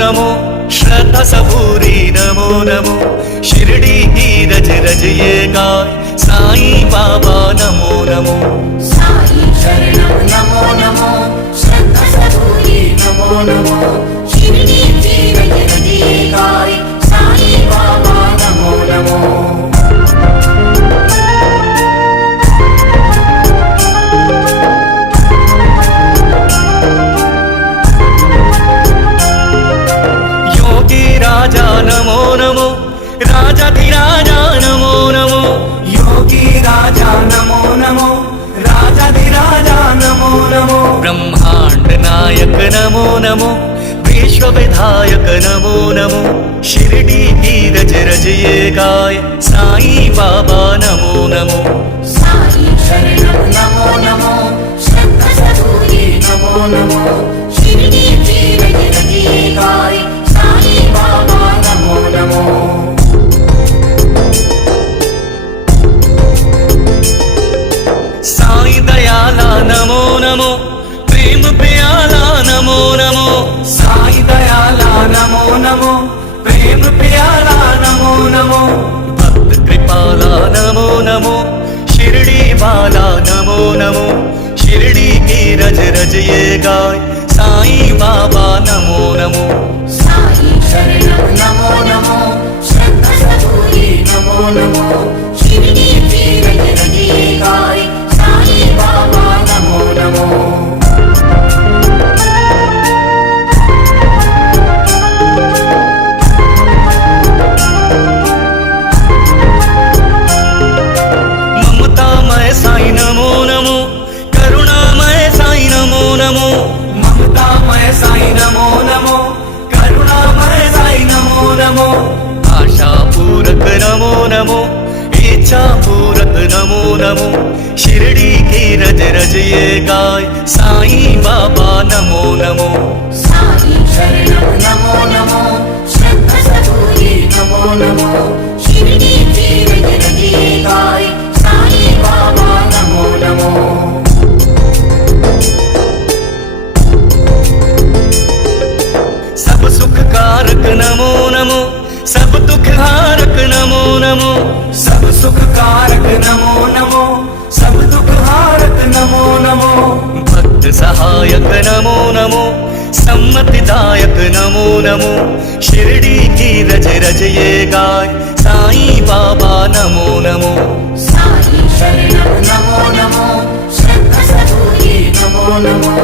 नमो श्रद्धा सबूरी नमो नमो शिरडी की रज रज ये गाय साईं बाबा नमो नमो साईं शरणम नमो नमो श्रद्धा सबूरी नमो नमो शिरडी की रज रज ये गाय साईं बाबा नमो नमो राजा नमो नमो राजाधिराजा नमो नमो योगी राजा नमो नमो राजाधिराजा नमो नमो ब्रह्मांड नायक नमो नमो विश्व विधायक नमो नमो शिरडी की रज रज ये गाय साईं बाबा नमो नमो साईं शरणम नमो नमो श्रद्धा सबूरी नमो नमो शिरडी की रज रज ये गाय साईं बाबा नमो नमो साईं दयाला नमो नमो प्रेम प्याला नमो नमो साईं दयाला नमो नमो प्रेम प्याला नमो नमो भक्त कृपाला नमो नमो शिरडी बाला नमो नमो शिरडी की रज रज ये गाय साईं बाबा नमो नमो साईं शरणम नमो नमो श्रद्धा सबूरी नमो नमो शिरडी की रज रज ये गाय साईं बाबा नमो नमो ममतामय साईं नमो नमो करुणामय साईं नमो नमो ममतामय साईं नमो नमो करुणामय साईं नमो नमो आशा पूरक नमो नमो इच्छा पूरक नमो नमो शिरडी की रज रज ये गाय साईं बाबा नमो नमो साईं शरणम नमो नमो श्रद्धा सबूरी नमो नमो शिरडी की रज रज ये गाय साईं बाबा नमो नमो सब सुख कारक नमो नमो सब दुख हारक नमो नमो सब सुख कारक नमो नमो सब दुख हारक नमो नमो भक्त सहायक नमो नमो सम्मतिदायक नमो नमो शिरडी की रज रज ये गाय साईं बाबा नमो नमो साईं शरणम नमो नमो श्रद्धा सबूरी नमो नमो